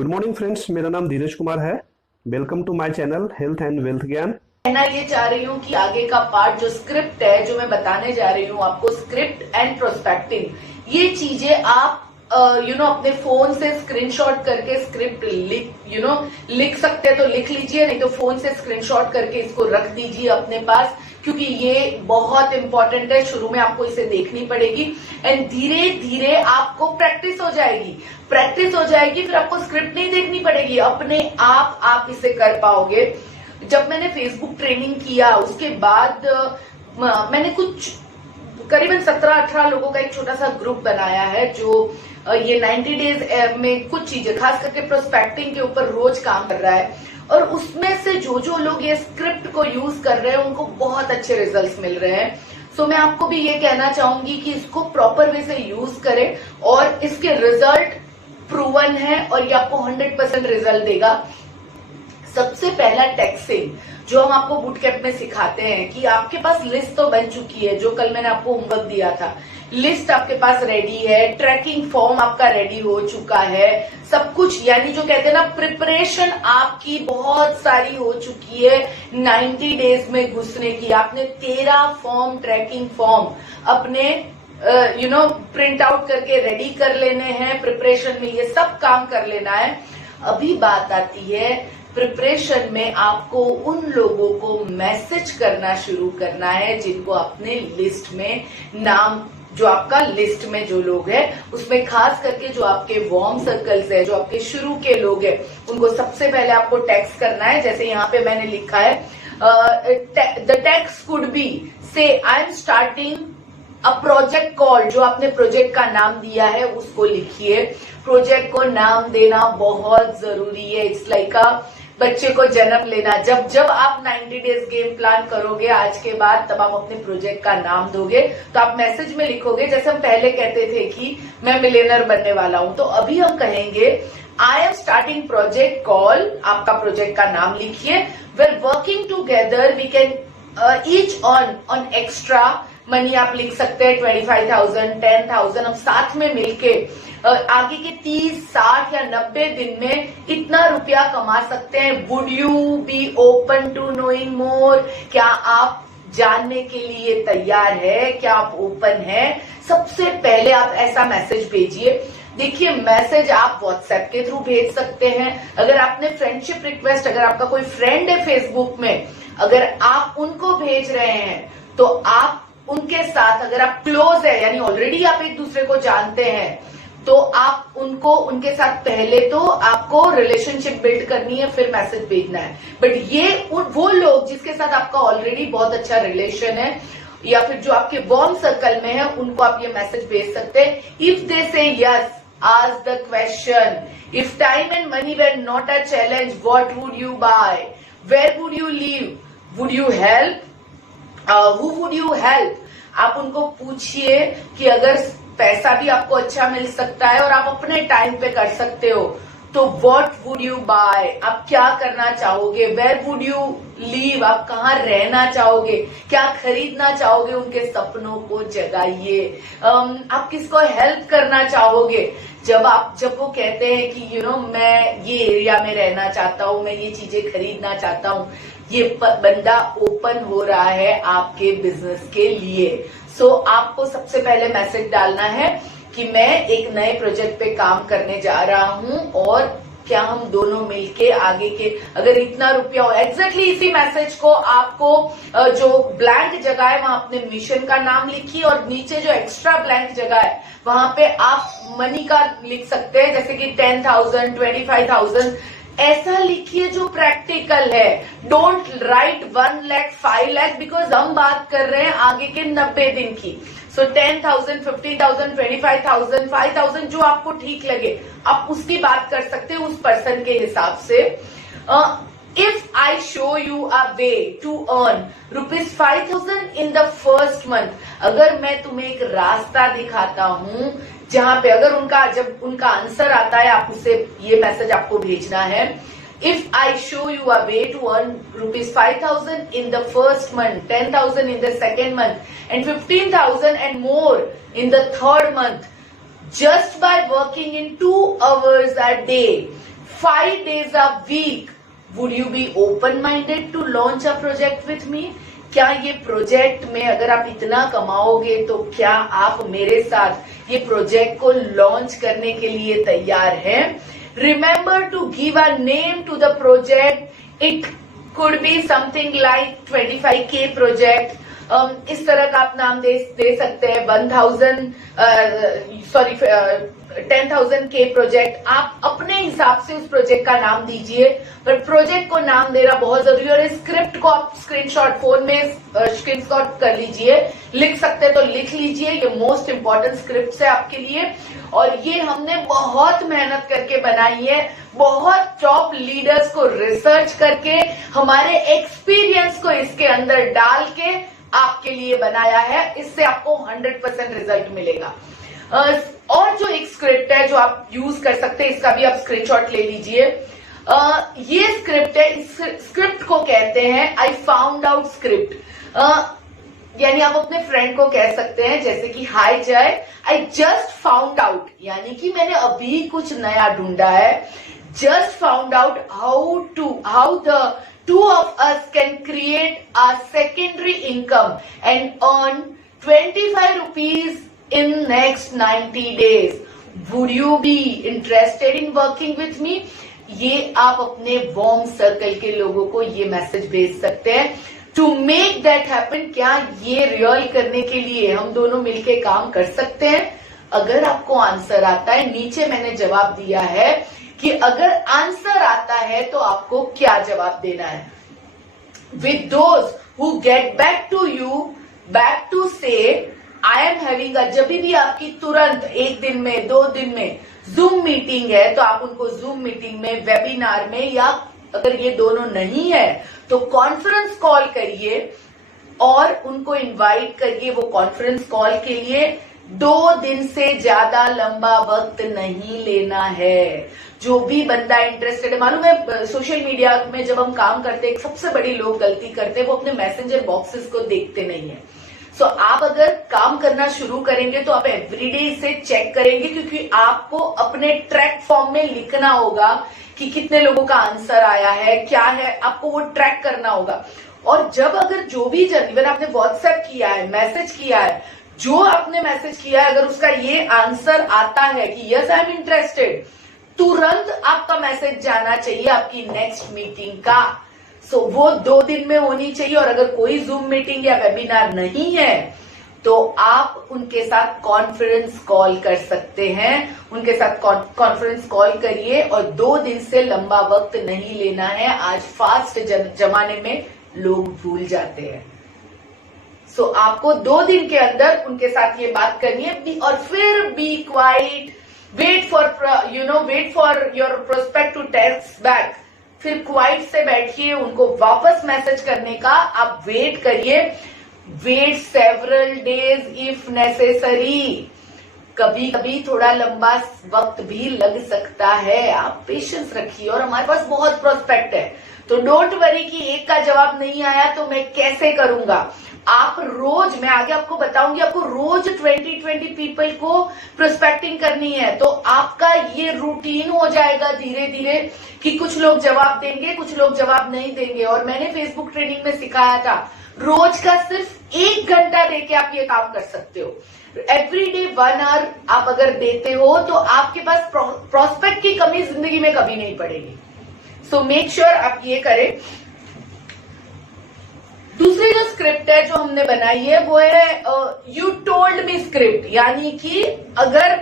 Good morning friends, मेरा नाम धीरज कुमार है। Welcome to my channel Health and Wealth Gyan. कहना ये चाह रही हूँ कि आगे का पार्ट जो स्क्रिप्ट है, जो मैं बताने जा रही हूँ आपको, स्क्रिप्ट एंड प्रोस्पेक्टिंग, ये चीजें आप अपने फोन से स्क्रीनशॉट करके स्क्रिप्ट लिख सकते हैं तो लिख लीजिए, नहीं तो फोन से स्क्रीनशॉट करके इसको रख दीजिए अपने पास, क्योंकि ये बहुत इंपॉर्टेंट है। शुरू में आपको इसे देखनी पड़ेगी एंड धीरे धीरे आपको प्रैक्टिस हो जाएगी। फिर आपको स्क्रिप्ट नहीं देखनी पड़ेगी, अपने आप इसे कर पाओगे। जब मैंने फेसबुक ट्रेनिंग किया उसके बाद मैंने कुछ करीबन 17-18 लोगों का एक छोटा सा ग्रुप बनाया है, जो ये 90 डेज में कुछ चीजें खास करके प्रोस्पेक्टिंग के ऊपर रोज काम कर रहा है। और उसमें से जो लोग ये स्क्रिप्ट को यूज कर रहे हैं उनको बहुत अच्छे रिजल्ट्स मिल रहे हैं। सो मैं आपको भी ये कहना चाहूंगी कि इसको प्रॉपर वे से यूज करें और इसके रिजल्ट प्रूवन है और ये आपको 100% रिजल्ट देगा। सबसे पहला टेक्स्टिंग जो हम आपको बूट कैंप में सिखाते हैं कि आपके पास लिस्ट तो बन चुकी है, जो कल मैंने आपको होमवर्क दिया था, लिस्ट आपके पास रेडी है, ट्रैकिंग फॉर्म आपका रेडी हो चुका है, सब कुछ, यानी जो कहते हैं ना, प्रिपरेशन आपकी बहुत सारी हो चुकी है 90 डेज में घुसने की। आपने 13 फॉर्म, ट्रैकिंग फॉर्म अपने प्रिंट आउट करके रेडी कर लेने हैं। प्रिपरेशन में ये सब काम कर लेना है। अभी बात आती है प्रिपरेशन में आपको उन लोगों को मैसेज करना शुरू करना है जिनको अपने लिस्ट में नाम, जो आपका लिस्ट में जो लोग हैं उसमें खास करके जो आपके वार्म सर्कल्स है, जो आपके शुरू के लोग हैं, उनको सबसे पहले आपको टेक्स्ट करना है। जैसे यहाँ पे मैंने लिखा है, द टेक्स्ट कुड बी से आई am starting a project call. जो आपने प्रोजेक्ट का नाम दिया है उसको लिखिए। प्रोजेक्ट को नाम देना बहुत जरूरी है। इट्स लाइक बच्चे को जन्म लेना। जब आप 90 डेज गेम प्लान करोगे आज के बाद, तब आप अपने प्रोजेक्ट का नाम दोगे। तो आप मैसेज में लिखोगे, जैसे हम पहले कहते थे कि मैं मिलियनर बनने वाला हूं, तो अभी हम कहेंगे I am starting project call. आपका प्रोजेक्ट का नाम लिखिए। Where working together we can each earn extra money आप लिख सकते हैं, 25,000, 10,000। हम साथ में मिलके आगे के 30, 60 या 90 दिन में इतना रुपया कमा सकते हैं। Would you be open to knowing more? क्या आप जानने के लिए तैयार है? क्या आप ओपन है? सबसे पहले आप ऐसा मैसेज भेजिए। देखिए, मैसेज आप व्हाट्सएप के थ्रू भेज सकते हैं। अगर आपने फ्रेंडशिप रिक्वेस्ट, अगर आपका कोई फ्रेंड है फेसबुक में, अगर आप उनको भेज रहे हैं तो आप उनके साथ, अगर आप क्लोज है यानी ऑलरेडी आप एक दूसरे को जानते हैं, तो आप उनके साथ पहले तो आपको रिलेशनशिप बिल्ड करनी है, फिर मैसेज भेजना है। बट ये वो लोग जिसके साथ आपका ऑलरेडी बहुत अच्छा रिलेशन है या फिर जो आपके वार्म सर्कल में है, उनको आप ये मैसेज भेज सकते हैं। इफ दे से yes, ask the question. If time and money were not a challenge, what would you buy? Where would you live? Would you help? Who would you help? आप उनको पूछिए कि अगर पैसा भी आपको अच्छा मिल सकता है और आप अपने टाइम पे कर सकते हो, तो what would you buy? आप क्या करना चाहोगे? Where would you live? आप कहाँ रहना चाहोगे? क्या खरीदना चाहोगे? उनके सपनों को जगाइए। आप किसको हेल्प करना चाहोगे? जब वो कहते हैं कि मैं ये एरिया में रहना चाहता हूँ, मैं ये चीजें खरीदना चाहता हूँ, ये बंदा ओपन हो रहा है आपके बिजनेस के लिए। सो आपको सबसे पहले मैसेज डालना है कि मैं एक नए प्रोजेक्ट पे काम करने जा रहा हूं और क्या हम दोनों मिलके आगे के, अगर इतना रुपया हो, एग्जैक्टली इसी मैसेज को आपको जो ब्लैंक जगह है वहां अपने मिशन का नाम लिखिए और नीचे जो एक्स्ट्रा ब्लैंक जगह है वहां पे आप मनी का लिख सकते हैं, जैसे कि 10,000, 25,000। ऐसा लिखिए जो प्रैक्टिकल है। Don't write 1 lakh, 5 lakh, because हम बात कर रहे हैं आगे के 90 दिन की। सो 10,000, 15,000, 25,000, 5,000, जो आपको ठीक लगे आप उसकी बात कर सकते हैं उस पर्सन के हिसाब से। If I show you a way to earn ₹5,000 in the first month, अगर मैं तुम्हें एक रास्ता दिखाता हूं जहां पे अगर जब उनका आंसर आता है, आप उसे ये मैसेज आपको भेजना है, if I show you a way to earn ₹5,000 in the first month, 10,000 in the second month and 15,000 and more in the third month, just by working in 2 hours a day, 5 days a week, would you be open minded to launch a project with me? क्या ये project में अगर आप इतना कमाओगे तो क्या आप मेरे साथ ये प्रोजेक्ट को लॉन्च करने के लिए तैयार हैं? Remember to give a name to the project. It could be something like 25K project. इस तरह का आप नाम दे सकते हैं. 10,000K project. आप अपने हिसाब से उस प्रोजेक्ट का नाम दीजिए, पर प्रोजेक्ट को नाम देना बहुत जरूरी है. और स्क्रिप्ट को आप स्क्रीनशॉट फोन में स्क्रीनशॉट कर लीजिए. लिख सकते हैं तो लिख लीजिए. ये मोस्ट इंपॉर्टेंट स्क्रिप्ट है आपके लिए, और ये हमने बहुत मेहनत करके बनाई है. बहुत टॉप लीडर्स को रिसर्च करके, हमारे एक्सपीरियंस को इसके अंदर डाल के आपके लिए बनाया है. इससे आपको 100% रिजल्ट मिलेगा. और जो एक स्क्रिप्ट है जो आप यूज कर सकते हैं, इसका भी आप स्क्रीनशॉट ले लीजिए. ये स्क्रिप्ट है. इस स्क्रिप्ट को कहते हैं आई फाउंड आउट स्क्रिप्ट. यानी आप अपने फ्रेंड को कह सकते हैं जैसे कि हाय जय, आई जस्ट फाउंड आउट, यानी कि मैंने अभी कुछ नया ढूंढा है. Just found out how the two of us can create a secondary income and earn 25 rupees in next 90 days. Would you be interested in working with me? ये आप अपने वार्म सर्कल के लोगों को ये मैसेज भेज सकते हैं. टू मेक दैट हैपन, क्या ये रियल करने के लिए हम दोनों मिलके काम कर सकते हैं? अगर आपको आंसर आता है, नीचे मैंने जवाब दिया है कि अगर आंसर आता है तो आपको क्या जवाब देना है. With those who get back to you, back to say, I am having a, जब भी आपकी तुरंत 1 दिन में 2 दिन में जूम मीटिंग है तो आप उनको जूम मीटिंग में, वेबिनार में, या अगर ये दोनों नहीं है तो कॉन्फ्रेंस कॉल करिए और उनको इनवाइट करिए वो कॉन्फ्रेंस कॉल के लिए. 2 दिन से ज्यादा लंबा वक्त नहीं लेना है. जो भी बंदा इंटरेस्टेड है, मालूम है सोशल मीडिया में जब हम काम करते हैं, एक सबसे बड़ी लोग गलती करते हैं, वो अपने मैसेंजर बॉक्सेस को देखते नहीं है. सो आप अगर काम करना शुरू करेंगे तो आप एवरीडे इसे चेक करेंगे, क्योंकि आपको अपने ट्रैक फॉर्म में लिखना होगा कि कितने लोगों का आंसर आया है, क्या है, आपको वो ट्रैक करना होगा. और जब अगर जो भी इवन आपने व्हाट्सएप किया है, मैसेज किया है, जो आपने मैसेज किया है, अगर उसका ये आंसर आता है कि यस आई एम इंटरेस्टेड, तुरंत आपका मैसेज जाना चाहिए आपकी नेक्स्ट मीटिंग का. सो वो 2 दिन में होनी चाहिए. और अगर कोई जूम मीटिंग या वेबिनार नहीं है तो आप उनके साथ कॉन्फ्रेंस कॉल कर सकते हैं. उनके साथ कॉन्फ्रेंस कॉल करिए, और 2 दिन से लंबा वक्त नहीं लेना है. आज फास्ट जमाने में लोग भूल जाते हैं. सो आपको 2 दिन के अंदर उनके साथ ये बात करनी है. और फिर be quiet, wait for your prospect to text back. फिर क्वाइट से बैठिए, उनको वापस मैसेज करने का आप वेट करिए. Wait several days if necessary. कभी कभी थोड़ा लंबा वक्त भी लग सकता है. आप पेशेंस रखिए. और हमारे पास बहुत प्रोस्पेक्ट है, तो डोंट वरी कि एक का जवाब नहीं आया तो मैं कैसे करूंगा. आप रोज, मैं आगे आपको बताऊंगी, आपको रोज 20 पीपल को प्रोस्पेक्टिंग करनी है. तो आपका ये रूटीन हो जाएगा धीरे धीरे कि कुछ लोग जवाब देंगे, कुछ लोग जवाब नहीं देंगे. और मैंने फेसबुक ट्रेनिंग में सिखाया था, रोज का सिर्फ 1 घंटा देके आप ये काम कर सकते हो. एवरीडे 1 आवर आप अगर देते हो तो आपके पास प्रोस्पेक्ट की कमी जिंदगी में कभी नहीं पड़ेगी. सो मेक श्योर आप ये करें. दूसरी जो स्क्रिप्ट है जो हमने बनाई है वो है यू टोल्ड मी स्क्रिप्ट. यानी कि अगर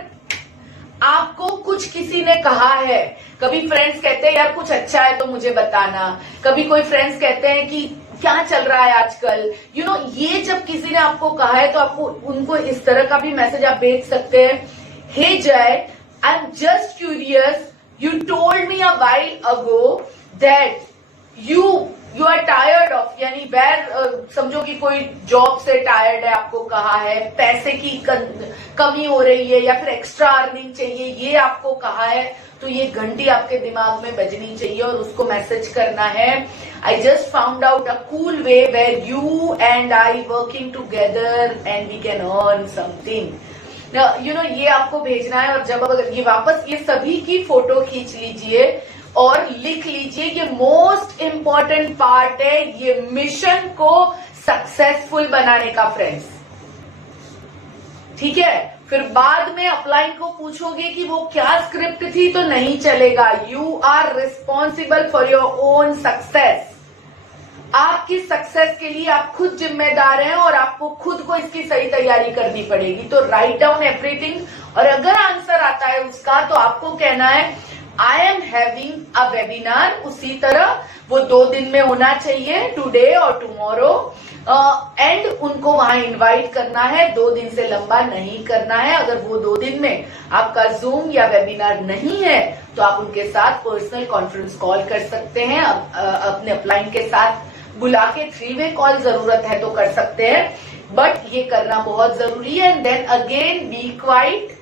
आपको कुछ किसी ने कहा है, कभी फ्रेंड्स कहते हैं यार कुछ अच्छा है तो मुझे बताना, कभी कोई फ्रेंड्स कहते हैं कि क्या चल रहा है आजकल, ये जब किसी ने आपको कहा है तो आपको उनको इस तरह का भी मैसेज आप भेज सकते हैं. Hey Jay, I am just curious, you told me a while ago that you are tired of, यानी समझो कि कोई जॉब से टायर्ड है, आपको कहा है, पैसे की कमी हो रही है या फिर एक्स्ट्रा अर्निंग चाहिए, ये आपको कहा है. तो ये घंटी आपके दिमाग में बजनी चाहिए और उसको मैसेज करना है. I just found out a cool way where you and I working together and we can earn something. ये आपको भेजना है. और जब अगर ये वापस ये सभी की फोटो खींच लीजिए और लिख लीजिए, ये मोस्ट इंपॉर्टेंट पार्ट है ये मिशन को सक्सेसफुल बनाने का फ्रेंड्स। ठीक है, फिर बाद में अपलाइन को पूछोगे कि वो क्या स्क्रिप्ट थी तो नहीं चलेगा। You are responsible for your own success. आपकी सक्सेस के लिए आप खुद जिम्मेदार हैं और आपको खुद को इसकी सही तैयारी करनी पड़ेगी। तो राइट डाउन एवरीथिंग, और अगर आंसर आता है उसका तो आपको कहना है I am having a webinar. उसी तरह वो 2 दिन में होना चाहिए, टुडे और टुमारो, एंड उनको वहां इनवाइट करना है। 2 दिन से लंबा नहीं करना है। अगर वो 2 दिन में आपका जूम या वेबिनार नहीं है तो आप उनके साथ पर्सनल कॉन्फ्रेंस कॉल कर सकते हैं। अपने अपलाइन के साथ बुला के 3 वे कॉल जरूरत है तो कर सकते हैं, बट ये करना बहुत जरूरी है। And then again be quiet,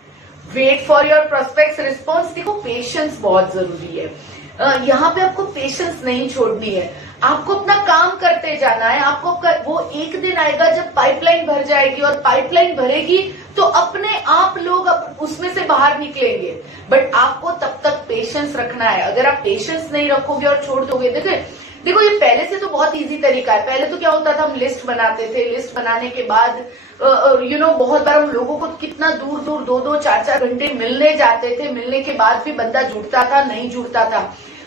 wait for your prospects response. देखो पेशेंस बहुत जरूरी है। यहाँ पे आपको पेशेंस नहीं छोड़नी है, आपको अपना काम करते जाना है। आपको वो एक दिन आएगा जब पाइपलाइन भर जाएगी, और पाइपलाइन भरेगी तो अपने आप लोग उसमें से बाहर निकलेंगे, बट आपको तब तक पेशेंस रखना है। अगर आप पेशेंस नहीं रखोगे और छोड़ दोगे, देखो ये पहले से तो बहुत इजी तरीका है। पहले तो क्या होता था, हम लिस्ट बनाते थे, लिस्ट बनाने के बाद बहुत बार हम लोगों को कितना दूर दूर 2-2, 4-4 घंटे मिलने जाते थे। मिलने के बाद भी बंदा जुड़ता था नहीं जुड़ता था।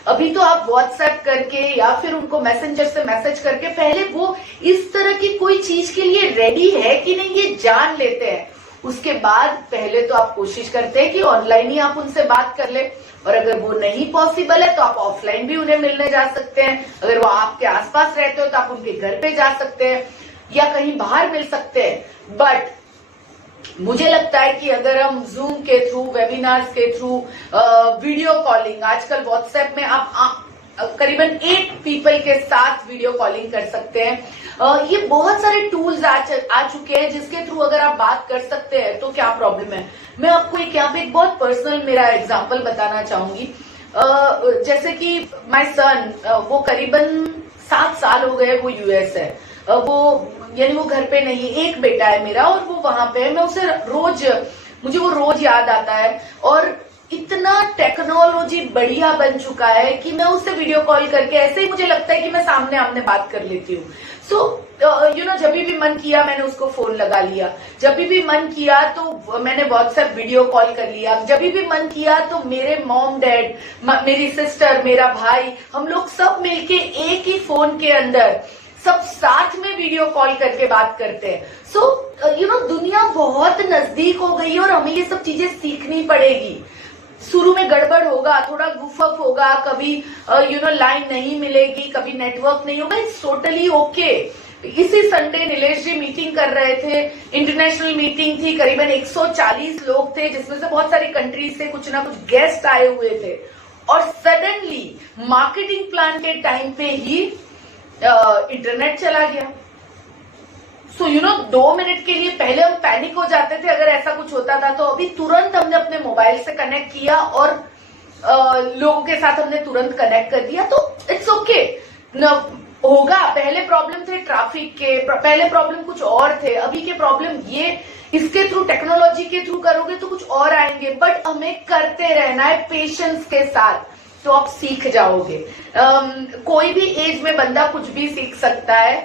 अभी तो आप व्हाट्सएप करके या फिर उनको मैसेंजर से मैसेज करके पहले वो इस तरह की कोई चीज के लिए रेडी है कि नहीं ये जान लेते हैं। उसके बाद पहले तो आप कोशिश करते हैं कि ऑनलाइन ही आप उनसे बात कर ले, और अगर वो नहीं पॉसिबल है तो आप ऑफलाइन भी उन्हें मिलने जा सकते हैं। अगर वो आपके आसपास रहते हो तो आप उनके घर पे जा सकते हैं या कहीं बाहर मिल सकते हैं। बट मुझे लगता है कि अगर हम जूम के थ्रू, वेबिनार्स के थ्रू, वीडियो कॉलिंग, आजकल व्हाट्सएप में आप करीबन 8 पीपल के साथ वीडियो कॉलिंग कर सकते हैं। ये बहुत सारे टूल्स आ चुके हैं जिसके थ्रू अगर आप बात कर सकते हैं तो क्या प्रॉब्लम है। मैं आपको यहाँ पे एक बहुत पर्सनल मेरा एग्जांपल बताना चाहूंगी। जैसे कि माय सन, वो करीबन 7 साल हो गए, वो यूएस है। वो यानी वो घर पे नहीं है। एक बेटा है मेरा और वो वहां पे है। मैं उसे मुझे वो रोज याद आता है, और इतना टेक्नोलॉजी बढ़िया बन चुका है कि मैं उससे वीडियो कॉल करके ऐसे ही मुझे लगता है कि मैं सामने आमने बात कर लेती हूँ। सो जब भी मन किया मैंने उसको फोन लगा लिया, जब भी मन किया तो मैंने व्हाट्सएप वीडियो कॉल कर लिया, जब भी मन किया तो मेरे मॉम डैड, मेरी सिस्टर, मेरा भाई, हम लोग सब मिलके एक ही फोन के अंदर सब साथ में वीडियो कॉल करके बात करते हैं। सो दुनिया बहुत नजदीक हो गई है और हमें ये सब चीजें सीखनी पड़ेगी। शुरू में गड़बड़ होगा, थोड़ा गुफअप होगा, कभी लाइन नहीं मिलेगी, कभी नेटवर्क नहीं होगा, इट्स टोटली ओके। इसी संडे नीलेश जी मीटिंग कर रहे थे, इंटरनेशनल मीटिंग थी, करीबन 140 लोग थे जिसमें से बहुत सारी कंट्रीज से कुछ ना कुछ गेस्ट आए हुए थे, और सडनली मार्केटिंग प्लान के टाइम पे ही इंटरनेट चला गया। सो 2 मिनट के लिए पहले हम पैनिक हो जाते थे अगर ऐसा कुछ होता था, तो अभी तुरंत हमने अपने मोबाइल से कनेक्ट किया और लोगों के साथ हमने तुरंत कनेक्ट कर दिया। तो इट्स ओके होगा। पहले प्रॉब्लम थे ट्रैफिक के, पहले प्रॉब्लम कुछ और थे, अभी के प्रॉब्लम ये, इसके थ्रू, टेक्नोलॉजी के थ्रू करोगे तो कुछ और आएंगे, बट हमें करते रहना है पेशेंस के साथ, तो आप सीख जाओगे। कोई भी एज में बंदा कुछ भी सीख सकता है।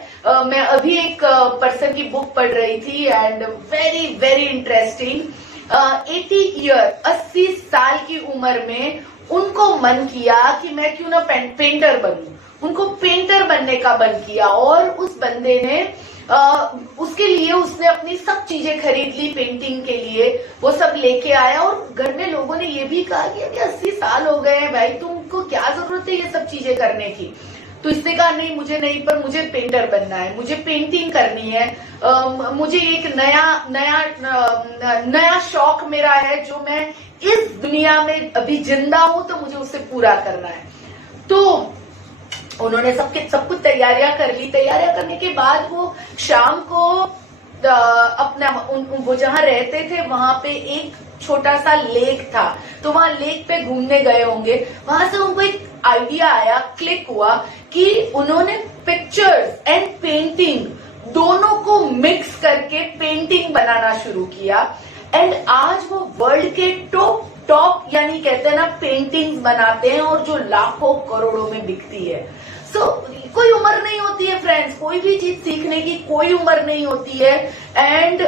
मैं अभी एक पर्सन की बुक पढ़ रही थी एंड वेरी वेरी इंटरेस्टिंग। 80 साल की उम्र में उनको मन किया कि मैं क्यों ना पेंटर बनूं। उनको पेंटर बनने का मन किया, और उस बंदे ने उसके लिए उसने अपनी सब चीजें खरीद ली पेंटिंग के लिए, वो सब लेके आया। और घर में लोगों ने ये भी कहा कि अभी 80 साल हो गए हैं भाई, तुमको क्या जरूरत है ये सब चीजें करने की। तो इसने कहा नहीं, मुझे नहीं, पर मुझे पेंटर बनना है, मुझे पेंटिंग करनी है, मुझे एक नया शौक मेरा है जो मैं इस दुनिया में अभी जिंदा हूं तो मुझे उसे पूरा करना है। तो उन्होंने सब कुछ तैयारियां कर ली। तैयारियां करने के बाद वो शाम को अपना वो जहां रहते थे वहां पे एक छोटा सा लेक था, तो वहां लेक पे घूमने गए होंगे। वहां से उनको एक आइडिया आया, क्लिक हुआ कि उन्होंने पिक्चर्स एंड पेंटिंग दोनों को मिक्स करके पेंटिंग बनाना शुरू किया। एंड आज वो वर्ल्ड के टॉप यानी कहते हैं ना पेंटिंग्स बनाते हैं और जो लाखों करोड़ों में बिकती है। कोई उम्र नहीं होती है फ्रेंड्स, कोई भी चीज सीखने की कोई उम्र नहीं होती है। एंड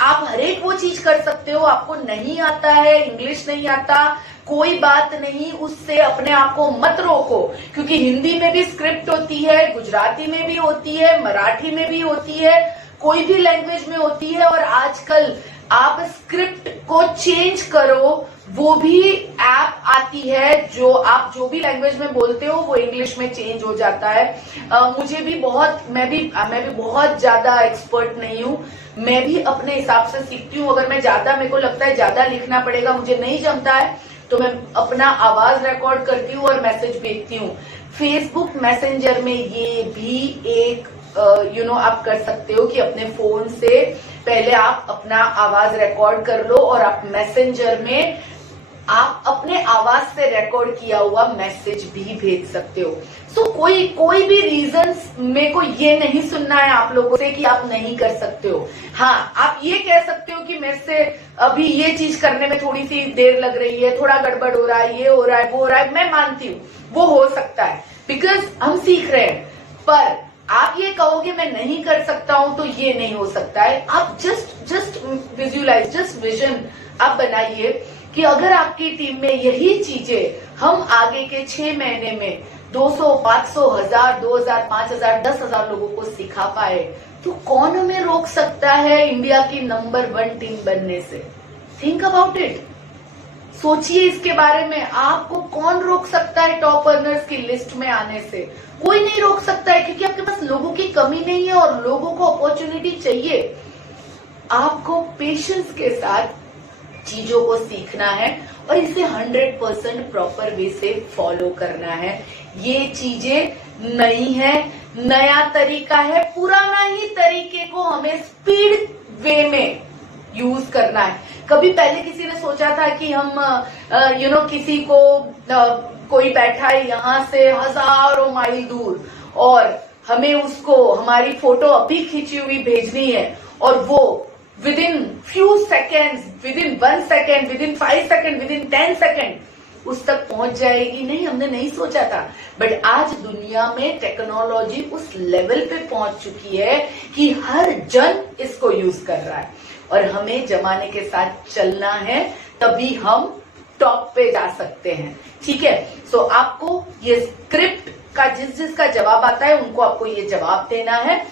आप हर एक वो चीज कर सकते हो। आपको नहीं आता है, इंग्लिश नहीं आता, कोई बात नहीं, उससे अपने आप को मत रोको, क्योंकि हिंदी में भी स्क्रिप्ट होती है, गुजराती में भी होती है, मराठी में भी होती है, कोई भी लैंग्वेज में होती है। और आजकल आप स्क्रिप्ट को चेंज करो, वो भी ऐप आती है, जो आप जो भी लैंग्वेज में बोलते हो वो इंग्लिश में चेंज हो जाता है। मुझे भी बहुत, मैं भी बहुत ज्यादा एक्सपर्ट नहीं हूँ, मैं भी अपने हिसाब से सीखती हूँ। अगर मैं ज्यादा, मेरे को लगता है ज्यादा लिखना पड़ेगा, मुझे नहीं जमता है, तो मैं अपना आवाज रिकॉर्ड करती हूँ और मैसेज भेजती हूँ। फेसबुक मैसेंजर में ये भी एक आप कर सकते हो कि अपने फोन से पहले आप अपना आवाज रिकॉर्ड कर लो और आप मैसेंजर में आप अपने आवाज से रिकॉर्ड किया हुआ मैसेज भी भेज सकते हो। कोई भी रीजन मेरे को ये नहीं सुनना है आप लोगों से कि आप नहीं कर सकते हो। हाँ, आप ये कह सकते हो कि मेरे से अभी ये चीज करने में थोड़ी सी देर लग रही है, थोड़ा गड़बड़ हो रहा है, ये हो रहा है, वो हो रहा है, मैं मानती हूँ, वो हो सकता है, बिकॉज हम सीख रहे हैं। पर आप ये कहोगे मैं नहीं कर सकता हूं, तो ये नहीं हो सकता है। आप जस्ट विजुअलाइज, जस्ट विजन आप बनाइए कि अगर आपकी टीम में यही चीजें हम आगे के 6 महीने में 200, 500, 1000, 2000, 5000, 10,000 लोगों को सिखा पाए, तो कौन हमें रोक सकता है इंडिया की नंबर 1 टीम बनने से? थिंक अबाउट इट, सोचिए इसके बारे में। आपको कौन रोक सकता है टॉप अर्नर्स की लिस्ट में आने से? कोई नहीं रोक सकता है, क्योंकि आपके पास लोगों की कमी नहीं है और लोगों को अपॉर्चुनिटी चाहिए। आपको पेशेंस के साथ चीजों को सीखना है और इसे 100% प्रॉपर वे से फॉलो करना है। ये चीजें नई है, नया तरीका है, पुराना ही तरीके को हमें स्पीड वे में यूज करना है। कभी पहले किसी ने सोचा था कि हम किसी को कोई बैठा है यहाँ से हजारों माइल दूर और हमें उसको हमारी फोटो अभी खींची हुई भेजनी है और वो with in few seconds, with in 1 second, with in 5 second, with in 10 second उस तक पहुंच जाएगी? नहीं, हमने नहीं सोचा था। बट आज दुनिया में टेक्नोलॉजी उस लेवल पे पहुंच चुकी है कि हर जन इसको यूज कर रहा है और हमें जमाने के साथ चलना है, तभी हम टॉप पे जा सकते हैं। ठीक है, सो आपको ये स्क्रिप्ट का जिसका जवाब आता है उनको आपको ये जवाब देना है।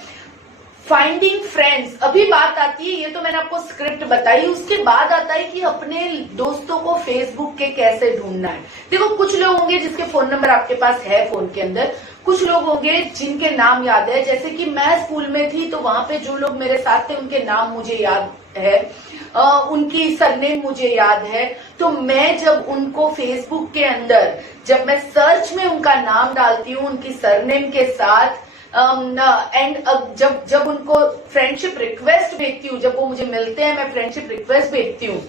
फाइंडिंग फ्रेंड्स, अभी बात आती है, ये तो मैंने आपको स्क्रिप्ट बताई, उसके बाद आता है कि अपने दोस्तों को फेसबुक के कैसे ढूंढना है। देखो, कुछ लोग होंगे जिसके फोन नंबर आपके पास है फोन के अंदर, कुछ लोग होंगे जिनके नाम याद है। जैसे कि मैं स्कूल में थी तो वहां पे जो लोग मेरे साथ थे उनके नाम मुझे याद है, उनकी सरनेम मुझे याद है। तो मैं जब उनको फेसबुक के अंदर, जब मैं सर्च में उनका नाम डालती हूँ उनकी सरनेम के साथ, एंड जब उनको फ्रेंडशिप रिक्वेस्ट भेजती हूँ, जब वो मुझे मिलते हैं मैं फ्रेंडशिप रिक्वेस्ट भेजती हूँ,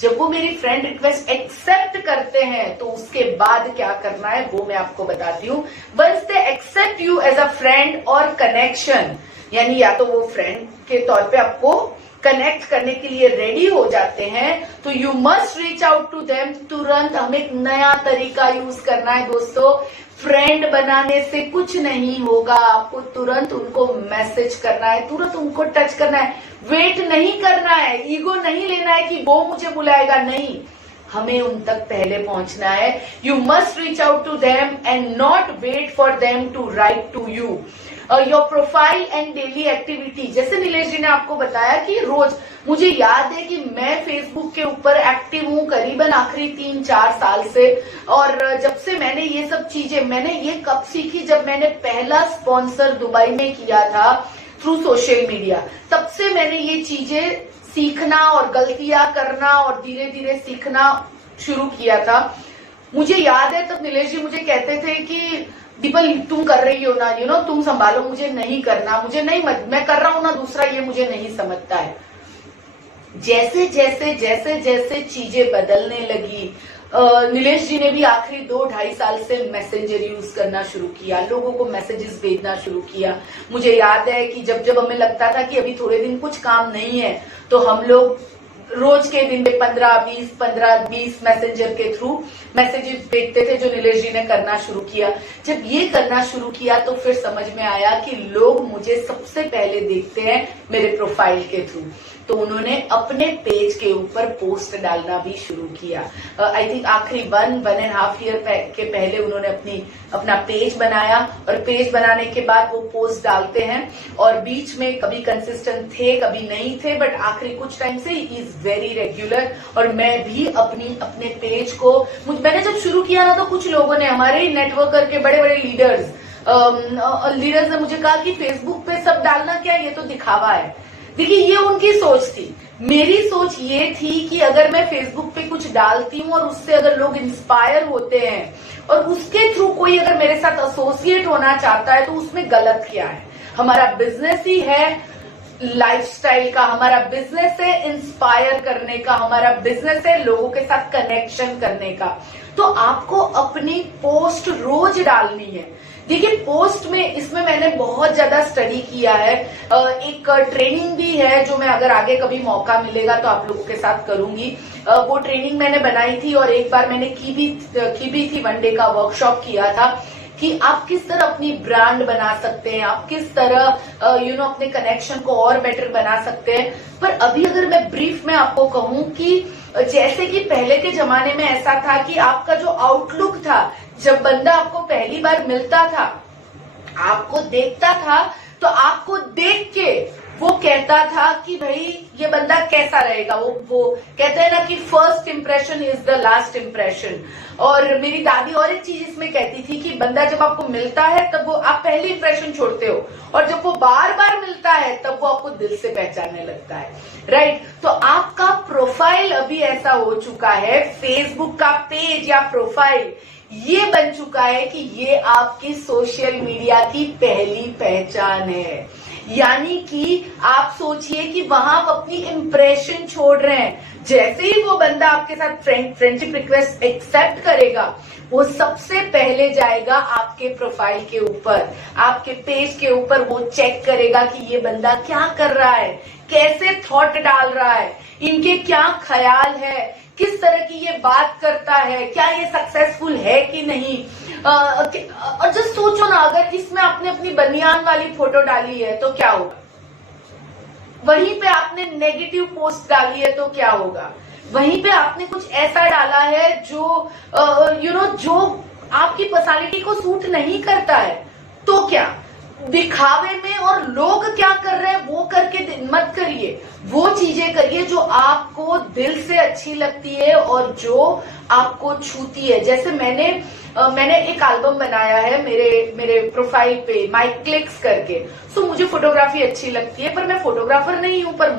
जब वो मेरी फ्रेंड रिक्वेस्ट एक्सेप्ट करते हैं तो उसके बाद क्या करना है वो मैं आपको बताती हूँ। Once they accept you as a friend और कनेक्शन, यानी या तो वो फ्रेंड के तौर पे आपको कनेक्ट करने के लिए रेडी हो जाते हैं, तो you must reach out to them तुरंत। हमें एक नया तरीका यूज करना है दोस्तों। फ्रेंड बनाने से कुछ नहीं होगा, आपको तुरंत उनको मैसेज करना है, तुरंत उनको टच करना है, वेट नहीं करना है, ईगो नहीं लेना है कि वो मुझे बुलाएगा, नहीं, हमें उन तक पहले पहुंचना है। You must reach out to them and not wait for them to write to you. Your profile and daily activity, जैसे नीलेश जी ने आपको बताया कि रोज, मुझे याद है कि मैं फेसबुक के ऊपर एक्टिव हूँ करीबन आखिरी 3-4 साल से, और जब से मैंने ये सब चीजें, मैंने ये कब सीखी, जब मैंने पहला स्पॉन्सर दुबई में किया था थ्रू सोशल मीडिया, तब से मैंने ये चीजें सीखना और गलतियां करना और धीरे धीरे सीखना शुरू किया था। मुझे याद है तब नीलेश जी मुझे कहते थे कि दीपल तुम कर रही हो ना, तुम संभालो, मुझे नहीं करना, मुझे नहीं, मैं कर रहा हूं ना दूसरा, ये मुझे नहीं समझता है। जैसे जैसे जैसे जैसे चीजें बदलने लगी, नीलेश जी ने भी आखिरी 2-2.5 साल से मैसेंजर यूज करना शुरू किया, लोगों को मैसेजेस भेजना शुरू किया। मुझे याद है कि जब जब हमें लगता था कि अभी थोड़े दिन कुछ काम नहीं है, तो हम लोग रोज के दिन में 15-20 मैसेंजर के थ्रू मैसेजेस देखते थे जो नीलेश जी ने करना शुरू किया। जब ये करना शुरू किया तो फिर समझ में आया कि लोग मुझे सबसे पहले देखते हैं मेरे प्रोफाइल के थ्रू, तो उन्होंने अपने पेज के ऊपर पोस्ट डालना भी शुरू किया। आई थिंक आखिरी 1.5 ईयर के पहले उन्होंने अपना पेज बनाया, और पेज बनाने के बाद वो पोस्ट डालते हैं, और बीच में कभी कंसिस्टेंट थे कभी नहीं थे, बट आखिरी कुछ टाइम से इज वेरी रेगुलर। और मैं भी अपने पेज को मैंने जब शुरू किया ना, तो कुछ लोगों ने, हमारे ही नेटवर्कर के बड़े बड़े लीडर्स ने मुझे कहा कि फेसबुक पे सब डालना क्या, ये तो दिखावा है। देखिए, ये उनकी सोच थी। मेरी सोच ये थी कि अगर मैं फेसबुक पे कुछ डालती हूँ और उससे अगर लोग इंस्पायर होते हैं और उसके थ्रू कोई अगर मेरे साथ एसोसिएट होना चाहता है, तो उसमें गलत क्या है। हमारा बिजनेस ही है लाइफस्टाइल का, हमारा बिजनेस है इंस्पायर करने का, हमारा बिजनेस है लोगों के साथ कनेक्शन करने का। तो आपको अपनी पोस्ट रोज डालनी है। देखिए, पोस्ट में इसमें मैंने बहुत ज्यादा स्टडी किया है। एक ट्रेनिंग भी है जो मैं अगर आगे कभी मौका मिलेगा तो आप लोगों के साथ करूंगी। वो ट्रेनिंग मैंने बनाई थी, और एक बार मैंने की भी थी, 1 डे का वर्कशॉप किया था कि आप किस तरह अपनी ब्रांड बना सकते हैं, आप किस तरह अपने कनेक्शन को और बेटर बना सकते हैं। पर अभी अगर मैं ब्रीफ में आपको कहूं कि जैसे कि पहले के जमाने में ऐसा था कि आपका जो आउटलुक था, जब बंदा आपको पहली बार मिलता था, आपको देखता था, तो आपको देख के वो कहता था कि भाई ये बंदा कैसा रहेगा। वो कहते हैं ना कि first impression is the last impression. और मेरी दादी और एक चीज इसमें कहती थी कि बंदा जब आपको मिलता है तब वो आप पहली इंप्रेशन छोड़ते हो, और जब वो बार बार मिलता है तब वो आपको दिल से पहचानने लगता है, राइट। तो आपका प्रोफाइल अभी ऐसा हो चुका है, फेसबुक का पेज या प्रोफाइल ये बन चुका है कि ये आपकी सोशल मीडिया की पहली पहचान है। यानी कि आप सोचिए कि वहां आप अपनी इंप्रेशन छोड़ रहे हैं। जैसे ही वो बंदा आपके साथ फ्रेंडशिप रिक्वेस्ट एक्सेप्ट करेगा, वो सबसे पहले जाएगा आपके प्रोफाइल के ऊपर, आपके पेज के ऊपर, वो चेक करेगा कि ये बंदा क्या कर रहा है, कैसे थॉट डाल रहा है, इनके क्या ख्याल है, किस तरह की ये बात करता है, क्या ये सक्सेसफुल है कि नहीं। और जस्ट सोचो ना, अगर इसमें आपने अपनी बनियान वाली फोटो डाली है तो क्या होगा, वहीं पे आपने नेगेटिव पोस्ट डाली है तो क्या होगा, वहीं पे आपने कुछ ऐसा डाला है जो जो आपकी पर्सनालिटी को सूट नहीं करता है, तो क्या। दिखावे में और लोग क्या कर रहे हैं वो करके मत करिए, वो चीजें करिए जो आपको दिल से अच्छी लगती है और जो आपको छूती है। जैसे मैंने एक एल्बम बनाया है मेरे प्रोफाइल पे, माई क्लिक्स करके। सो मुझे फोटोग्राफी अच्छी लगती है, पर मैं फोटोग्राफर नहीं हूं, पर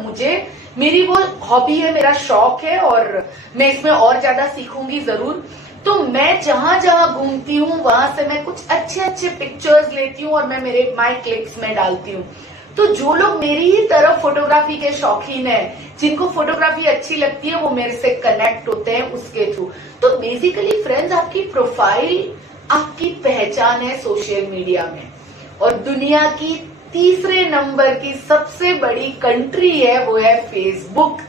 मेरी वो हॉबी है, मेरा शौक है, और मैं इसमें और ज्यादा सीखूंगी जरूर। तो मैं जहां जहां घूमती हूँ वहां से मैं कुछ अच्छे पिक्चर्स लेती हूँ और मैं मेरे माई क्लिक्स में डालती हूँ। तो जो लोग मेरी ही तरफ फोटोग्राफी के शौकीन हैं, जिनको फोटोग्राफी अच्छी लगती है, वो मेरे से कनेक्ट होते हैं उसके थ्रू। तो बेसिकली फ्रेंड्स, आपकी प्रोफाइल आपकी पहचान है सोशल मीडिया में, और दुनिया की तीसरे नंबर की सबसे बड़ी कंट्री है वो है फेसबुक।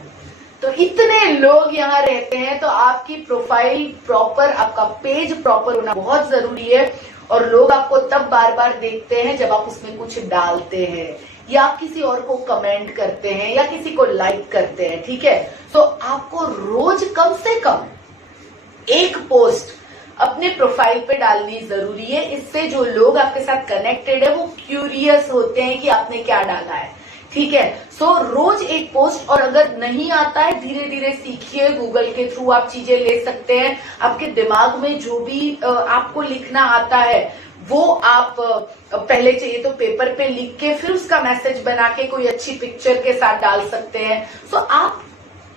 तो इतने लोग यहाँ रहते हैं, तो आपकी प्रोफाइल प्रॉपर, आपका पेज प्रॉपर होना बहुत जरूरी है। और लोग आपको तब बार बार देखते हैं जब आप उसमें कुछ डालते हैं, या आप किसी और को कमेंट करते हैं, या किसी को लाइक करते हैं, ठीक है। तो आपको रोज कम से कम एक पोस्ट अपने प्रोफाइल पे डालनी जरूरी है। इससे जो लोग आपके साथ कनेक्टेड है वो क्यूरियस होते हैं कि आपने क्या डाला है, ठीक है। सो रोज एक पोस्ट, और अगर नहीं आता है धीरे धीरे सीखिए, गूगल के थ्रू आप चीजें ले सकते हैं। आपके दिमाग में जो भी आपको लिखना आता है वो आप पहले चाहिए तो पेपर पे लिख के फिर उसका मैसेज बना के कोई अच्छी पिक्चर के साथ डाल सकते हैं। सो आप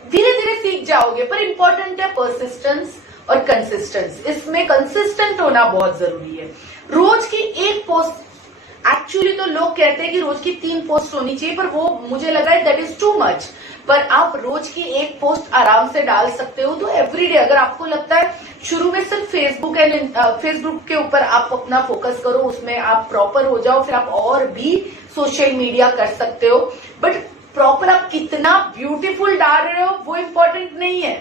धीरे धीरे सीख जाओगे, पर इंपॉर्टेंट है परसिस्टेंस और कंसिस्टेंस। इसमें कंसिस्टेंट होना बहुत जरूरी है। रोज की एक पोस्ट, एक्चुअली तो लोग कहते हैं कि रोज की 3 पोस्ट होनी चाहिए, पर वो मुझे लगा है दैट इज टू मच। पर आप रोज की एक पोस्ट आराम से डाल सकते हो। तो एवरीडे, अगर आपको लगता है शुरू में सिर्फ फेसबुक के ऊपर आप अपना फोकस करो, उसमें आप प्रॉपर हो जाओ, फिर आप और भी सोशल मीडिया कर सकते हो। बट प्रॉपर आप कितना ब्यूटीफुल डाल रहे हो वो इंपॉर्टेंट नहीं है।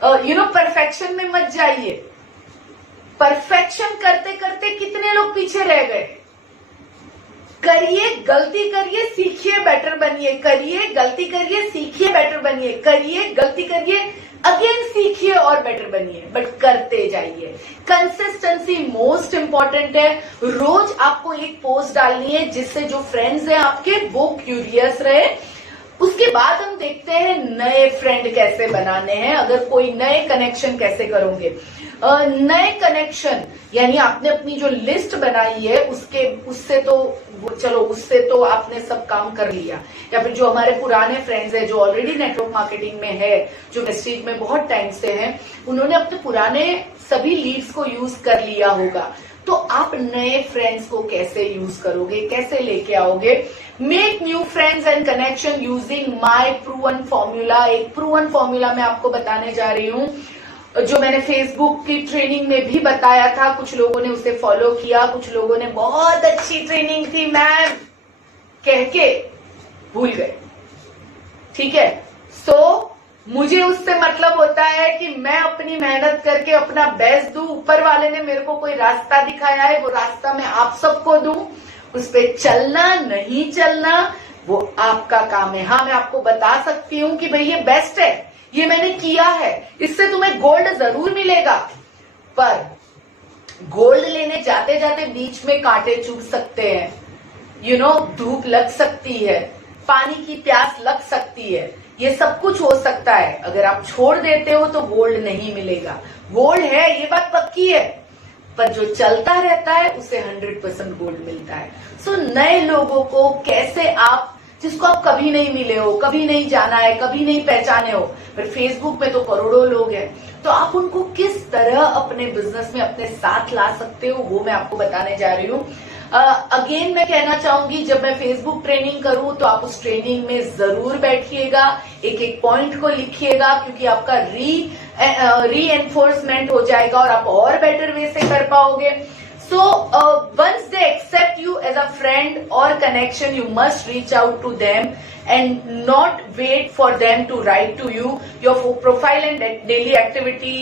परफेक्शन में मत जाइए। परफेक्शन करते करते कितने लोग पीछे रह गए। करिए, गलती करिए, सीखिए, बेटर बनिए। करिए, गलती करिए, सीखिए, बेटर बनिए। करिए, गलती करिए, अगेन सीखिए और बेटर बनिए, बट करते जाइए। कंसिस्टेंसी मोस्ट इंपॉर्टेंट है। रोज आपको एक पोस्ट डालनी है जिससे जो फ्रेंड्स हैं आपके वो क्यूरियस रहे। उसके बाद हम देखते हैं नए फ्रेंड कैसे बनाने हैं, अगर कोई नए कनेक्शन कैसे करोगे। नए कनेक्शन यानी आपने अपनी जो लिस्ट बनाई है उससे तो आपने सब काम कर लिया, या फिर जो हमारे पुराने फ्रेंड्स हैं जो ऑलरेडी नेटवर्क मार्केटिंग में है, जो वेस्टीज में बहुत टाइम से हैं, उन्होंने अपने पुराने सभी लीड्स को यूज कर लिया होगा। तो आप नए फ्रेंड्स को कैसे यूज करोगे, कैसे लेके आओगे। Make new friends and connection using my proven formula. एक प्रूवन फॉर्मूला मैं आपको बताने जा रही हूँ, जो मैंने फेसबुक की ट्रेनिंग में भी बताया था। कुछ लोगों ने उसे फॉलो किया, कुछ लोगों ने बहुत अच्छी ट्रेनिंग थी मैम कह के भूल गए। ठीक है, सो मुझे उससे मतलब होता है कि मैं अपनी मेहनत करके अपना बेस्ट दूं। ऊपर वाले ने मेरे को कोई रास्ता दिखाया है, वो रास्ता मैं आप सबको दूं। उस पे चलना नहीं चलना वो आपका काम है। हाँ, मैं आपको बता सकती हूँ कि भाई ये बेस्ट है, ये मैंने किया है, इससे तुम्हें गोल्ड जरूर मिलेगा, पर गोल्ड लेने जाते जाते बीच में कांटे चुभ सकते हैं। धूप लग सकती है, पानी की प्यास लग सकती है, ये सब कुछ हो सकता है। अगर आप छोड़ देते हो तो गोल्ड नहीं मिलेगा। गोल्ड है, ये बात पक्की है, पर जो चलता रहता है उसे 100% गोल्ड मिलता है। सो नए लोगों को कैसे आप, जिसको आप कभी नहीं मिले हो, कभी नहीं जाना है, कभी नहीं पहचाने हो, पर फेसबुक में तो करोड़ों लोग हैं, तो आप उनको किस तरह अपने बिजनेस में अपने साथ ला सकते हो वो मैं आपको बताने जा रही हूँ। अगेन मैं कहना चाहूंगी, जब मैं फेसबुक ट्रेनिंग करूं तो आप उस ट्रेनिंग में जरूर बैठिएगा, एक एक पॉइंट को लिखिएगा, क्योंकि आपका री एनफोर्समेंट हो जाएगा और आप और बेटर वे से कर पाओगे। So once they accept you as a friend or connection, you must reach out to them and not wait for them to write to you. Your profile and daily activity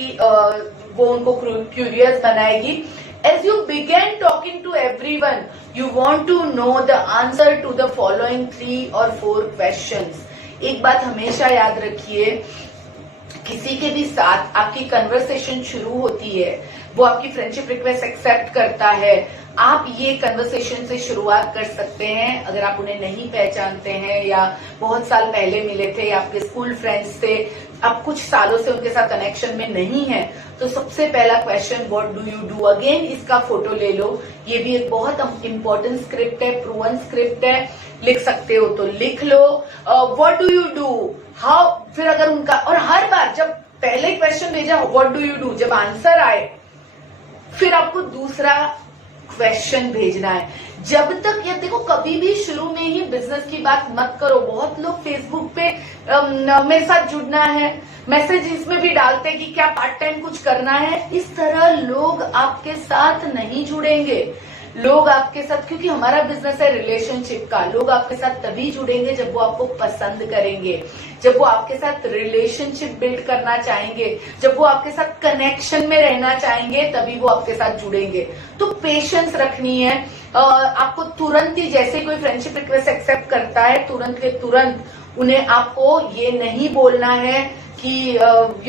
वो उनको curious बनाएगी। As you begin talking to everyone, you want to know the answer to the following 3 or 4 questions. एक बात हमेशा याद रखिए, किसी के भी साथ आपकी कन्वर्सेशन शुरू होती है, वो आपकी फ्रेंडशिप रिक्वेस्ट एक्सेप्ट करता है, आप ये कन्वर्सेशन से शुरुआत कर सकते हैं। अगर आप उन्हें नहीं पहचानते हैं या बहुत साल पहले मिले थे या आपके स्कूल फ्रेंड्स थे, आप कुछ सालों से उनके साथ कनेक्शन में नहीं है, तो सबसे पहला question what do you do. Again इसका फोटो ले लो, ये भी एक बहुत इंपॉर्टेंट स्क्रिप्ट है, प्रूवन स्क्रिप्ट है, लिख सकते हो तो लिख लो। What do you do, how, फिर अगर उनका, और हर बार जब पहले क्वेश्चन भेजा व्हाट डू यू डू, जब आंसर आए फिर आपको दूसरा क्वेश्चन भेजना है। जब तक, ये देखो, कभी भी शुरू में ही बिजनेस की बात मत करो। बहुत लोग फेसबुक पे मेरे साथ जुड़ना है, मैसेज इसमें भी डालते हैं कि क्या पार्ट टाइम कुछ करना है। इस तरह लोग आपके साथ नहीं जुड़ेंगे। लोग आपके साथ, क्योंकि हमारा बिजनेस है रिलेशनशिप का, लोग आपके साथ तभी जुड़ेंगे जब वो आपको पसंद करेंगे, जब वो आपके साथ रिलेशनशिप बिल्ड करना चाहेंगे, जब वो आपके साथ कनेक्शन में रहना चाहेंगे, तभी वो आपके साथ जुड़ेंगे। तो पेशेंस रखनी है। आपको तुरंत ही, जैसे कोई फ्रेंडशिप रिक्वेस्ट एक्सेप्ट करता है, तुरंत के तुरंत उन्हें आपको ये नहीं बोलना है कि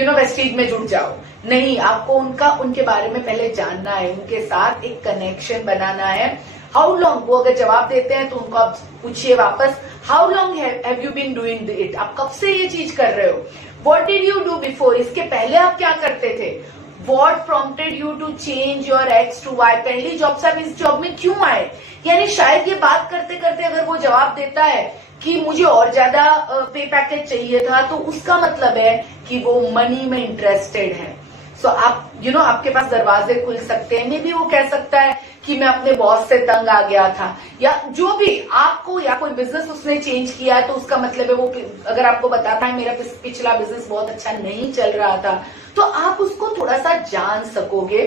वेस्टीज में जुड़ जाओ। नहीं, आपको उनके बारे में पहले जानना है, उनके साथ एक कनेक्शन बनाना है। हाउ लॉन्ग, वो अगर जवाब देते हैं तो उनको आप पूछिए वापस, how long have you been doing it, आप कब से ये चीज कर रहे हो। What did you do before, इसके पहले आप क्या करते थे। What prompted you to change your X to Y, पहली जॉब से आप इस जॉब में क्यों आए। यानी शायद ये बात करते करते अगर वो जवाब देता है कि मुझे और ज्यादा पे पैकेज चाहिए था, तो उसका मतलब है कि वो मनी में इंटरेस्टेड है। सो आप आपके पास दरवाजे खुल सकते हैं। मे बी वो कह सकता है कि मैं अपने बॉस से तंग आ गया था, या जो भी आपको, या कोई बिजनेस उसने चेंज किया है, तो उसका मतलब है वो अगर आपको बताता है मेरा पिछला बिजनेस बहुत अच्छा नहीं चल रहा था, तो आप उसको थोड़ा सा जान सकोगे।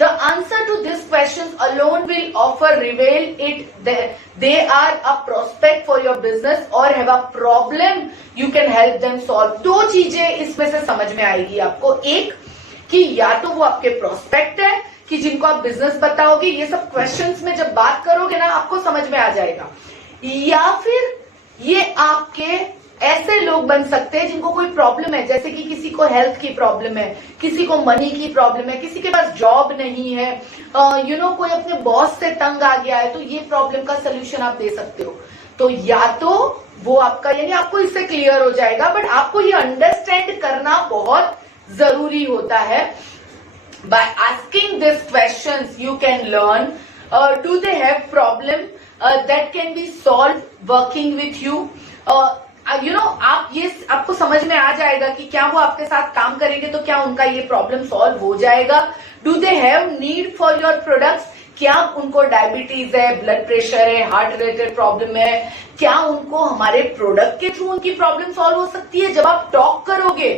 The answer to these questions alone will offer reveal it that they are a prospect for your business or have a problem you can help them solve. दो चीजें इसमें से समझ में आएगी आपको, एक कि या तो वो आपके प्रोस्पेक्ट है कि जिनको आप बिजनेस बताओगे, ये सब क्वेश्चंस में जब बात करोगे ना आपको समझ में आ जाएगा, या फिर ये आपके ऐसे लोग बन सकते हैं जिनको कोई प्रॉब्लम है, जैसे कि किसी को हेल्थ की प्रॉब्लम है, किसी को मनी की प्रॉब्लम है, किसी के पास जॉब नहीं है, कोई अपने बॉस से तंग आ गया है, तो ये प्रॉब्लम का सोल्यूशन आप दे सकते हो। तो या तो वो आपका, यानी आपको इससे क्लियर हो जाएगा, बट आपको ये अंडरस्टैंड करना बहुत जरूरी होता है। By asking these questions, you can learn, do they have problem that can be solved working with you? आपको समझ में आ जाएगा कि क्या वो आपके साथ काम करेंगे तो क्या उनका ये प्रॉब्लम सॉल्व हो जाएगा। Do they have need for your products, क्या उनको डायबिटीज है, ब्लड प्रेशर है, हार्ट रिलेटेड प्रॉब्लम है, क्या उनको हमारे प्रोडक्ट के थ्रू उनकी प्रॉब्लम सॉल्व हो सकती है। जब आप टॉक करोगे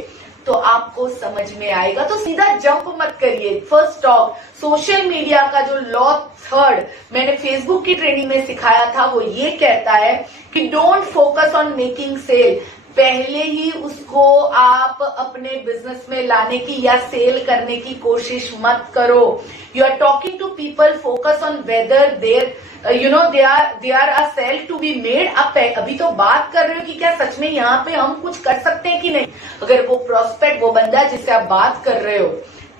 तो आपको समझ में आएगा, तो सीधा जंप मत करिए, फर्स्ट टॉक। सोशल मीडिया का जो लॉ थर्ड मैंने फेसबुक की ट्रेनिंग में सिखाया था, वो ये कहता है कि don't focus on making sale, पहले ही उसको आप अपने बिजनेस में लाने की या सेल करने की कोशिश मत करो। You are talking to people, focus on whether there they are a sale to be made. आप अभी तो बात कर रहे हो कि क्या सच में यहाँ पे हम कुछ कर सकते हैं कि नहीं। अगर वो प्रोस्पेक्ट, वो बंदा जिससे आप बात कर रहे हो,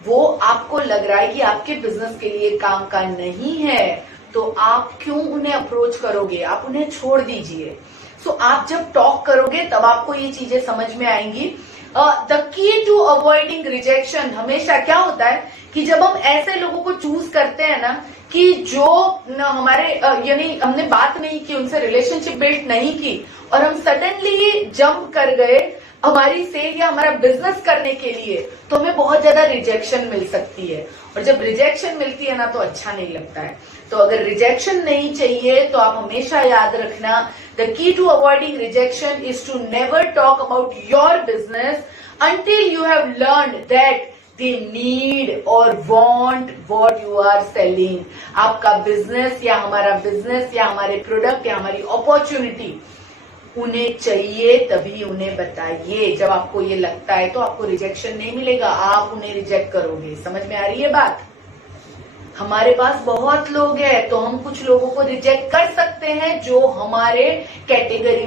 वो आपको लग रहा है कि आपके बिजनेस के लिए काम का नहीं है, तो आप क्यों उन्हें अप्रोच करोगे, आप उन्हें छोड़ दीजिए। सो आप जब टॉक करोगे तब आपको ये चीजें समझ में आएंगी। The key to avoiding rejection, हमेशा क्या होता है कि जब हम ऐसे लोगों को चूज करते हैं ना कि जो हमारे यानी हमने बात नहीं की, उनसे रिलेशनशिप बिल्ड नहीं की, और हम सडनली जंप कर गए हमारी सेल या हमारा बिजनेस करने के लिए, तो हमें बहुत ज्यादा रिजेक्शन मिल सकती है। और जब रिजेक्शन मिलती है ना तो अच्छा नहीं लगता है। तो अगर रिजेक्शन नहीं चाहिए तो आप हमेशा याद रखना, the key to avoiding rejection is to never talk about your business until you have learned that they need or want what you are selling. आपका बिजनेस या हमारा बिजनेस या हमारे प्रोडक्ट या हमारी अपॉर्चुनिटी उन्हें चाहिए, तभी उन्हें बताइए। जब आपको ये लगता है तो आपको रिजेक्शन नहीं मिलेगा, आप उन्हें रिजेक्ट करोगे। समझ में आ रही है बात। हमारे पास बहुत लोग हैं तो हम कुछ लोगों को रिजेक्ट कर सकते हैं जो हमारे कैटेगरी